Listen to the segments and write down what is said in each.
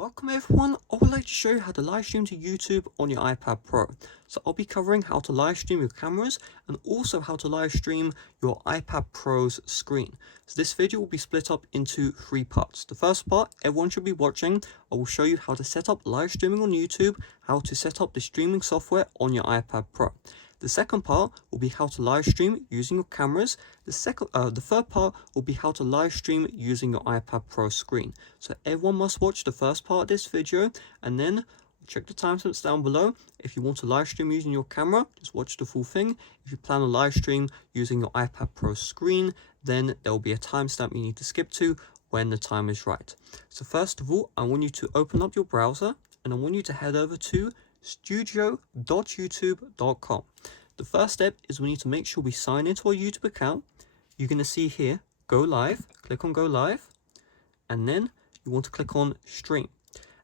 Welcome everyone, I would like to show you how to live stream to YouTube on your iPad Pro. So I'll be covering how to live stream your cameras and also how to live stream your iPad Pro's screen. So this video will be split up into 3 parts. The first part, everyone should be watching. I will show you how to set up live streaming on YouTube, how to set up the streaming software on your iPad Pro. The second part will be how to live stream using your cameras. The third part will be how to live stream using your iPad Pro screen. So everyone must watch the first part of this video and then check the timestamps down below. If you want to live stream using your camera, just watch the full thing. If you plan on live stream using your iPad Pro screen, then there will be a timestamp you need to skip to when the time is right. So first of all, I want you to open up your browser and I want you to head over to studio.youtube.com. The first step is we need to make sure we sign into our YouTube account. You're going to see here, go live, click on go live, and then you want to click on stream.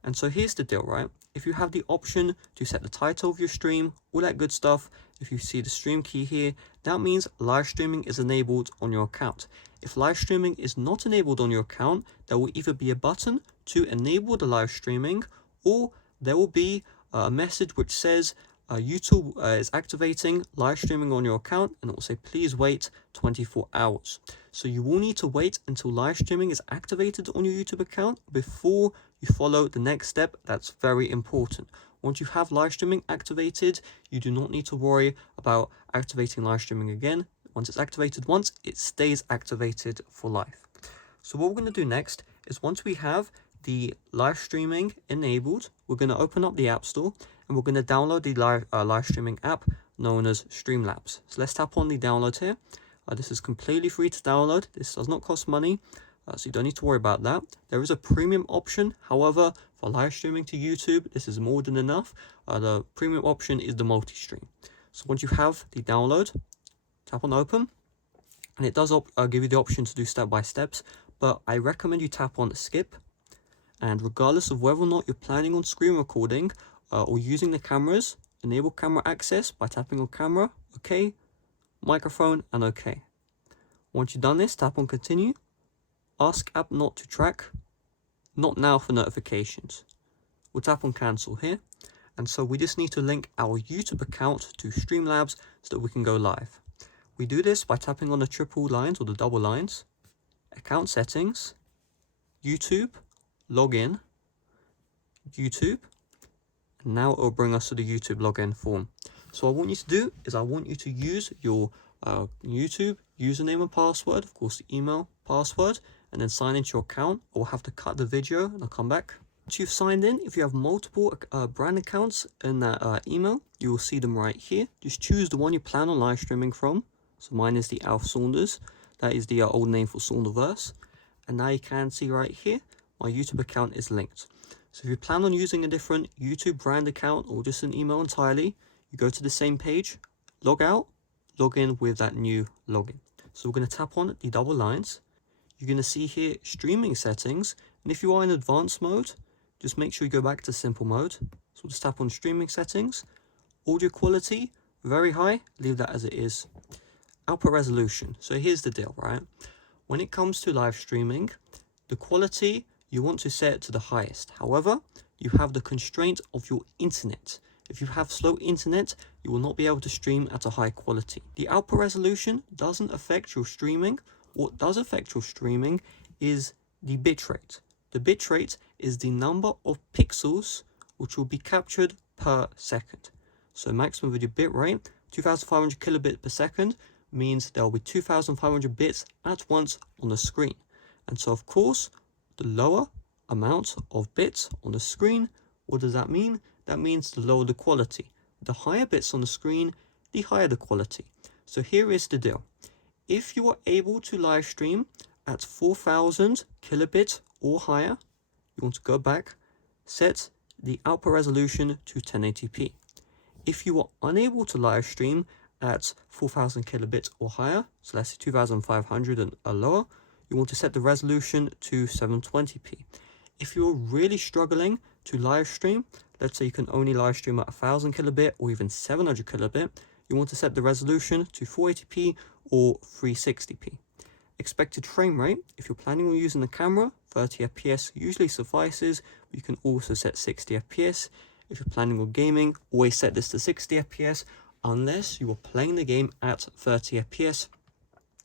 And so here's the deal, right? If you have the option to set the title of your stream, all that good stuff, if you see the stream key here, that means live streaming is enabled on your account. If live streaming is not enabled on your account, there will either be a button to enable the live streaming, or there will be a message which says YouTube is activating live streaming on your account, and it will say please wait 24 hours. So you will need to wait until live streaming is activated on your YouTube account before you follow the next step. That's very important. Once you have live streaming activated, you do not need to worry about activating live streaming again. Once it's activated once, it stays activated for life. So what we're going to do next is, once we have the live streaming enabled, we're going to open up the App Store and we're going to download the live streaming app known as Streamlabs. So let's tap on the download here. This is completely free to download. This does not cost money, so you don't need to worry about that. There is a premium option. However, for live streaming to YouTube, this is more than enough. The premium option is the multi-stream. So once you have the download, tap on open, and it does give you the option to do step-by-steps, but I recommend you tap on skip. And regardless of whether or not you're planning on screen recording or using the cameras, enable camera access by tapping on camera, okay, microphone, and okay. Once you've done this, tap on continue, ask app not to track, not now for notifications. We'll tap on cancel here. And so we just need to link our YouTube account to Streamlabs so that we can go live. We do this by tapping on the triple lines or the double lines, account settings, YouTube, login, YouTube, and now it will bring us to the YouTube login form. So what I want you to do is I want you to use your YouTube username and password, of course the email password, and then sign into your account. I will have to cut the video and I'll come back. Once you've signed in, if you have multiple brand accounts in that email, you will see them right here. Just choose the one you plan on live streaming from. So mine is the Alf Saunders. That is the old name for Saunderverse. And now you can see right here, my YouTube account is linked. So if you plan on using a different YouTube brand account or just an email entirely, you go to the same page, log out, log in with that new login. So we're going to tap on the double lines. You're going to see here streaming settings, and if you are in advanced mode, just make sure you go back to simple mode. So we'll just tap on streaming settings. Audio quality, very high, leave that as it is. Output resolution. So here's the deal, right? When it comes to live streaming, the quality you want to set it to the highest. However, you have the constraint of your internet. If you have slow internet, you will not be able to stream at a high quality. The output resolution doesn't affect your streaming. What does affect your streaming is the bitrate. The bitrate is the number of pixels which will be captured per second. So maximum video bitrate, 2500 kilobits per second, means there will be 2500 bits at once on the screen. And so of course, the lower amount of bits on the screen, what does that mean? That means the lower the quality. The higher bits on the screen, the higher the quality. So here is the deal. If you are able to live stream at 4000 kilobits or higher, you want to go back, set the output resolution to 1080p. If you are unable to live stream at 4000 kilobits or higher, so let's say 2500 and lower, you want to set the resolution to 720p. If you're really struggling to live stream, let's say you can only live stream at 1000 kilobit or even 700 kilobit, you want to set the resolution to 480p or 360p. expected frame rate. If you're planning on using the camera, 30 FPS usually suffices, but you can also set 60 FPS. If you're planning on gaming, always set this to 60 FPS, unless you are playing the game at 30 FPS,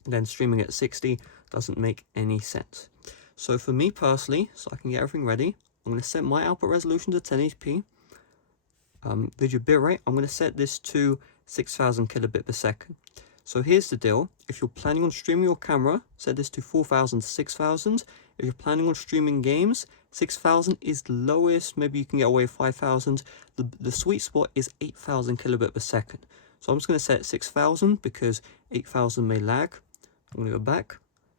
then streaming at 60 doesn't make any sense. So for me personally, so I can get everything ready, I'm going to set my output resolution to 1080p. Video bitrate, I'm going to set this to 6000 kilobit per second. So here's the deal. If you're planning on streaming your camera, set this to 4000 to 6000. If you're planning on streaming games, 6000 is the lowest. Maybe you can get away with 5000. The sweet spot is 8000 kilobit per second. So I'm just going to set 6000 because 8000 may lag. I'm going to go back,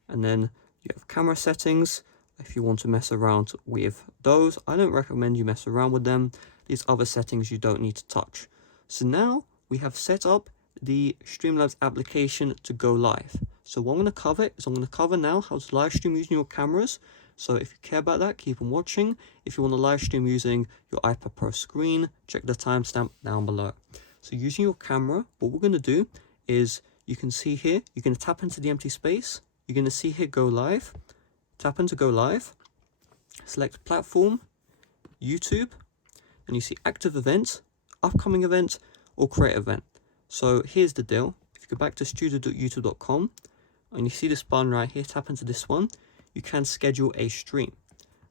and then you have camera settings. If you want to mess around with those, I don't recommend you mess around with them. These other settings you don't need to touch. So now we have set up the Streamlabs application to go live. So what I'm going to cover is I'm going to cover now how to live stream using your cameras. So if you care about that, keep on watching. If you want to live stream using your iPad Pro screen, check the timestamp down below. So using your camera, what we're going to do is, you can see here, you're going to tap into the empty space. You're going to see here go live. Tap into go live. Select platform, YouTube, and you see active event, upcoming event, or create event. So here's the deal. If you go back to studio.youtube.com and you see this button right here, tap into this one, you can schedule a stream.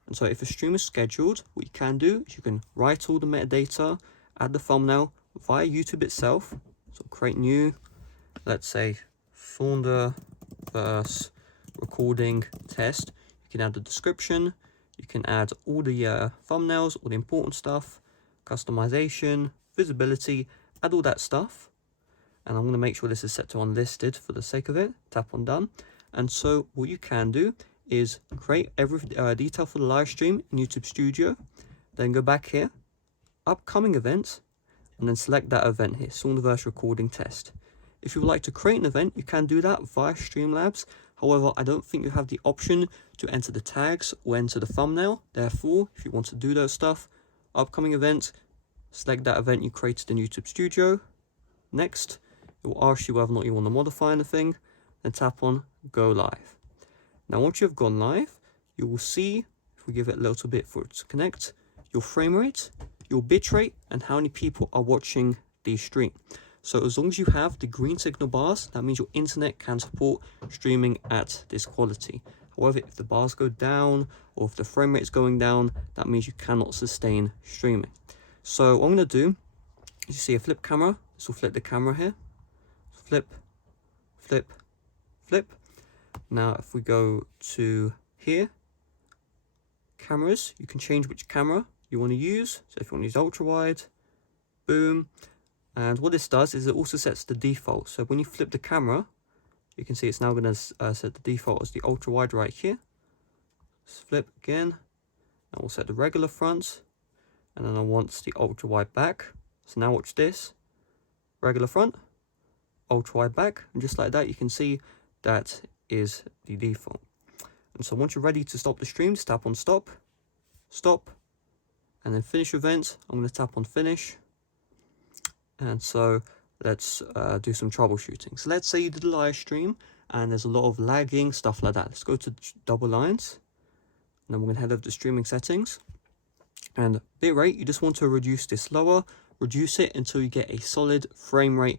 And so if a stream is scheduled, what you can do is you can write all the metadata, add the thumbnail via YouTube itself. So create new, let's say Thunderverse recording test. You can add the description, you can add all the thumbnails, all the important stuff, customization, visibility, add all that stuff. And I'm going to make sure this is set to unlisted for the sake of it. Tap on done. And so what you can do is create every detail for the live stream in YouTube Studio. Then go back here, upcoming events, and then select that event here, Thunderverse recording test. If you would like to create an event, you can do that via Streamlabs. However, I don't think you have the option to enter the tags or enter the thumbnail. Therefore, if you want to do those stuff, upcoming event, select that event you created in YouTube Studio. Next, it will ask you whether or not you want to modify anything, then tap on go live. Now once you've gone live, you will see, if we give it a little bit for it to connect, your frame rate, your bitrate, and how many people are watching the stream. So as long as you have the green signal bars, that means your internet can support streaming at this quality. However, if the bars go down or if the frame rate is going down, that means you cannot sustain streaming. So what I'm going to do is, you see a flip camera, this will flip the camera here. Flip, flip, flip. Now if we go to here, cameras, you can change which camera you want to use. So if you want to use ultra wide, boom. And what this does is it also sets the default. So when you flip the camera, you can see it's now going to set the default as the ultra wide right here. Let's flip again, and we'll set the regular front, and then I want the ultra wide back. So now watch this, regular front, ultra wide back, and just like that you can see that is the default. And so once you're ready to stop the stream, just tap on stop, stop, and then finish event. I'm going to tap on finish. And so let's do some troubleshooting. So let's say you did a live stream and there's a lot of lagging, stuff like that. Let's go to double lines, and then we're going to head over to streaming settings, and bitrate, you just want to reduce this lower, reduce it until you get a solid frame rate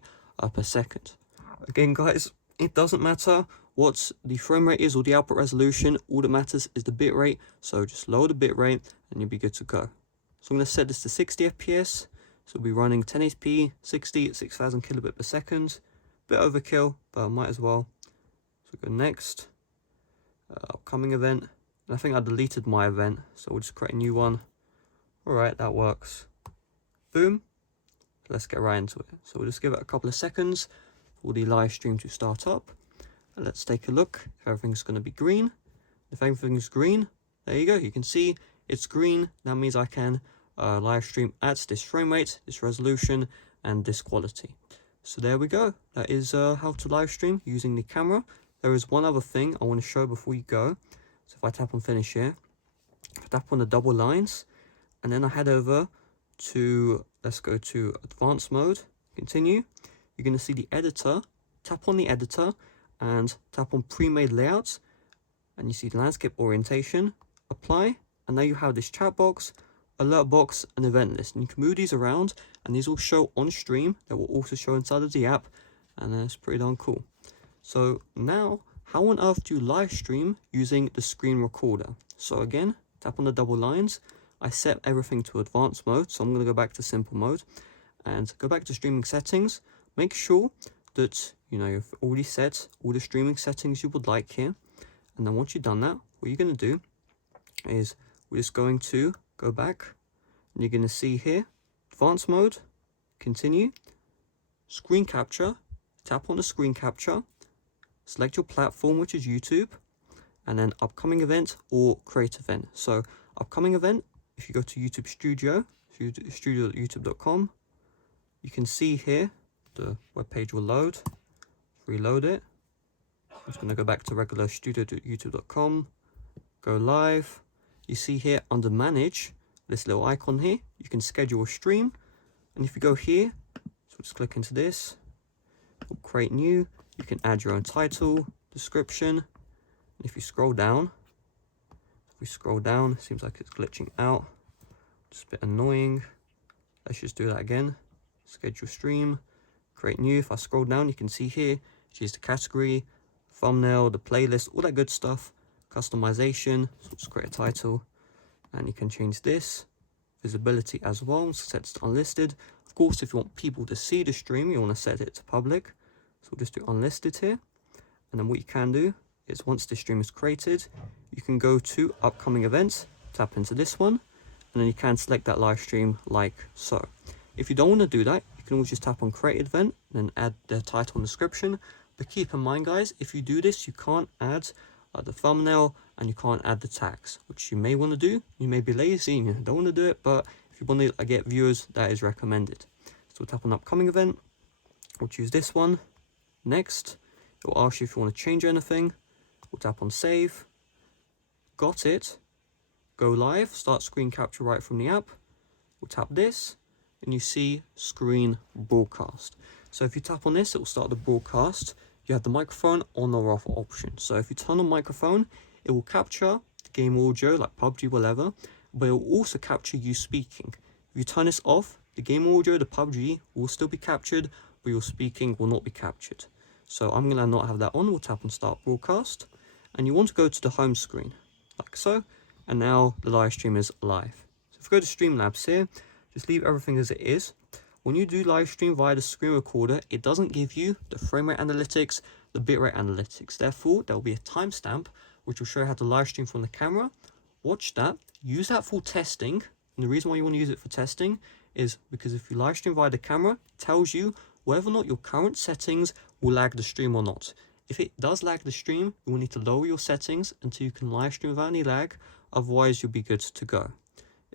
per second. Again guys, it doesn't matter what the frame rate is or the output resolution, all that matters is the bitrate. So just lower the bitrate and you'll be good to go. So I'm going to set this to 60 FPS. So we'll be running 1080p, 60 at 6000 kilobit per second. Bit overkill, but I might as well. So go next, upcoming event. And I think I deleted my event, so we'll just create a new one. Alright, that works. Boom. Let's get right into it. So we'll just give it a couple of seconds for the live stream to start up. And let's take a look if everything's going to be green. If everything's green, there you go. You can see it's green. That means I can live stream at this frame rate, this resolution, and this quality. So there we go. That is how to live stream using the camera. There is one other thing I want to show before you go. So if I tap on finish here, I tap on the double lines, and then I head over to, let's go to advanced mode, continue. You're going to see the editor. Tap on the editor, and tap on pre-made layouts, and you see landscape orientation, apply, and now you have this chat box, alert box, and event list, and you can move these around, and these will show on stream. That will also show inside of the app, and it's pretty darn cool. So now, how on earth do you live stream using the screen recorder? So again, tap on the double lines. I set everything to advanced mode, so I'm going to go back to simple mode and go back to streaming settings. Make sure that you've already set all the streaming settings you would like here. And then once you've done that, what you're going to do is we're just going to go back, and you're going to see here advanced mode, continue, screen capture, tap on the screen capture, select your platform, which is YouTube, and then upcoming event or create event. So upcoming event, if you go to YouTube Studio, studio.youtube.com, you can see here the web page will load. Reload it. I'm just going to go back to regular studio.youtube.com, go live. You see here under manage, this little icon here, you can schedule a stream. And if you go here, so just click into this, we'll create new. You can add your own title, description. And if you scroll down, it seems like it's glitching out. Just a bit annoying. Let's just do that again. Schedule stream, create new. If I scroll down, you can see here, choose the category, thumbnail, the playlist, all that good stuff. Customization, so just create a title, and you can change this. Visibility as well, so set it to unlisted. Of course, if you want people to see the stream, you want to set it to public. So we'll just do unlisted here. And then what you can do is once the stream is created, you can go to upcoming events, tap into this one, and then you can select that live stream like so. If you don't want to do that, you can always just tap on create event and then add the title and description. But keep in mind, guys, if you do this, you can't add the thumbnail and you can't add the tags, which you may want to do. You may be lazy and you don't want to do it, but if you want to get viewers, that is recommended. So we'll tap on upcoming event. We'll choose this one. Next, it will ask you if you want to change anything. We'll tap on save. Got it. Go live. Start screen capture right from the app. We'll tap this, and you see screen broadcast. So if you tap on this, it will start the broadcast. You have the microphone on or off option. So if you turn on microphone, it will capture the game audio like PUBG, whatever, but it will also capture you speaking. If you turn this off, the game audio, the PUBG, will still be captured, but your speaking will not be captured. So I'm going to not have that on. We'll tap on start broadcast, and you want to go to the home screen like so, and now the live stream is live. So if we go to Streamlabs here, just leave everything as it is. When you do live stream via the screen recorder, it doesn't give you the frame rate analytics, the bitrate analytics. Therefore, there will be a timestamp which will show you how to live stream from the camera. Watch that, use that for testing. And the reason why you want to use it for testing is because if you live stream via the camera, it tells you whether or not your current settings will lag the stream or not. If it does lag the stream, you will need to lower your settings until you can live stream without any lag. Otherwise, you'll be good to go.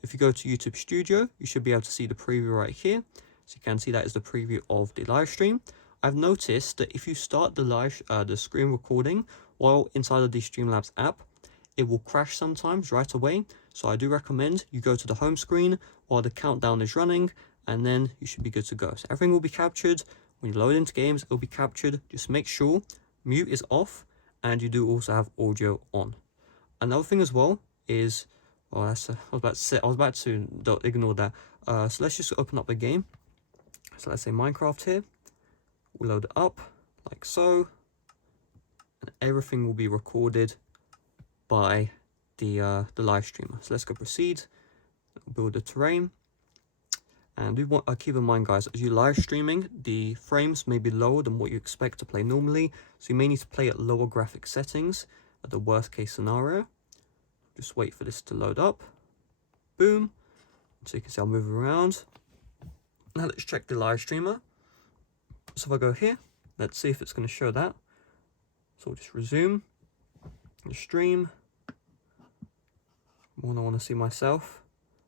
If you go to YouTube Studio, you should be able to see the preview right here. So you can see that is the preview of the live stream. I've noticed that if you start the screen recording while inside of the Streamlabs app, it will crash sometimes right away. So I do recommend you go to the home screen while the countdown is running, and then you should be good to go. So everything will be captured. When you load into games, it will be captured. Just make sure mute is off, and you do also have audio on. Another thing as well is, I was about to ignore that. So let's just open up a game. So let's say Minecraft here. We'll load it up like so, and everything will be recorded by the live streamer. So let's go proceed, build the terrain, and we want keep in mind, guys, as you live streaming, the frames may be lower than what you expect to play normally, so you may need to play at lower graphic settings at the worst case scenario. Just wait for this to load up. Boom. So you can see I'll move around. Now let's check the live streamer. So if I go here, let's see if it's going to show that. So we'll just resume the stream. I want to see myself,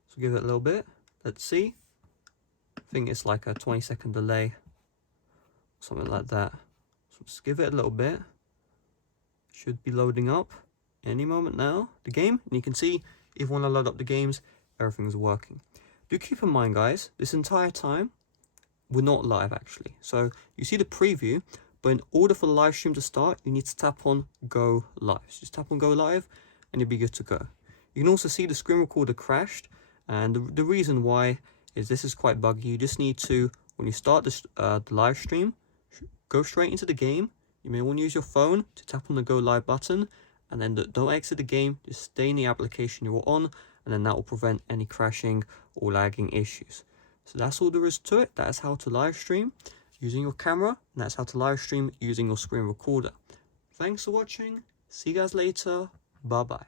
so give it a little bit. Let's see. I think it's like a 20-second delay, something like that. So just give it a little bit. Should be loading up any moment now, the game. And you can see, if when I load up the games, everything's working. Do keep in mind, guys, this entire time, we're not live actually. So you see the preview, But in order for the live stream to start, you need to tap on Go Live. So just tap on Go Live and you'll be good to go. You can also see the screen recorder crashed, and the reason why is this is quite buggy. You just need to, when you start this, the live stream, go straight into the game. You may want to use your phone to tap on the Go Live button, and then don't exit the game, just stay in the application you were on, and then that will prevent any crashing or lagging issues. So that's all there is to it. That is how to live stream using your camera, and that's how to live stream using your screen recorder. Thanks for watching. See you guys later. Bye bye.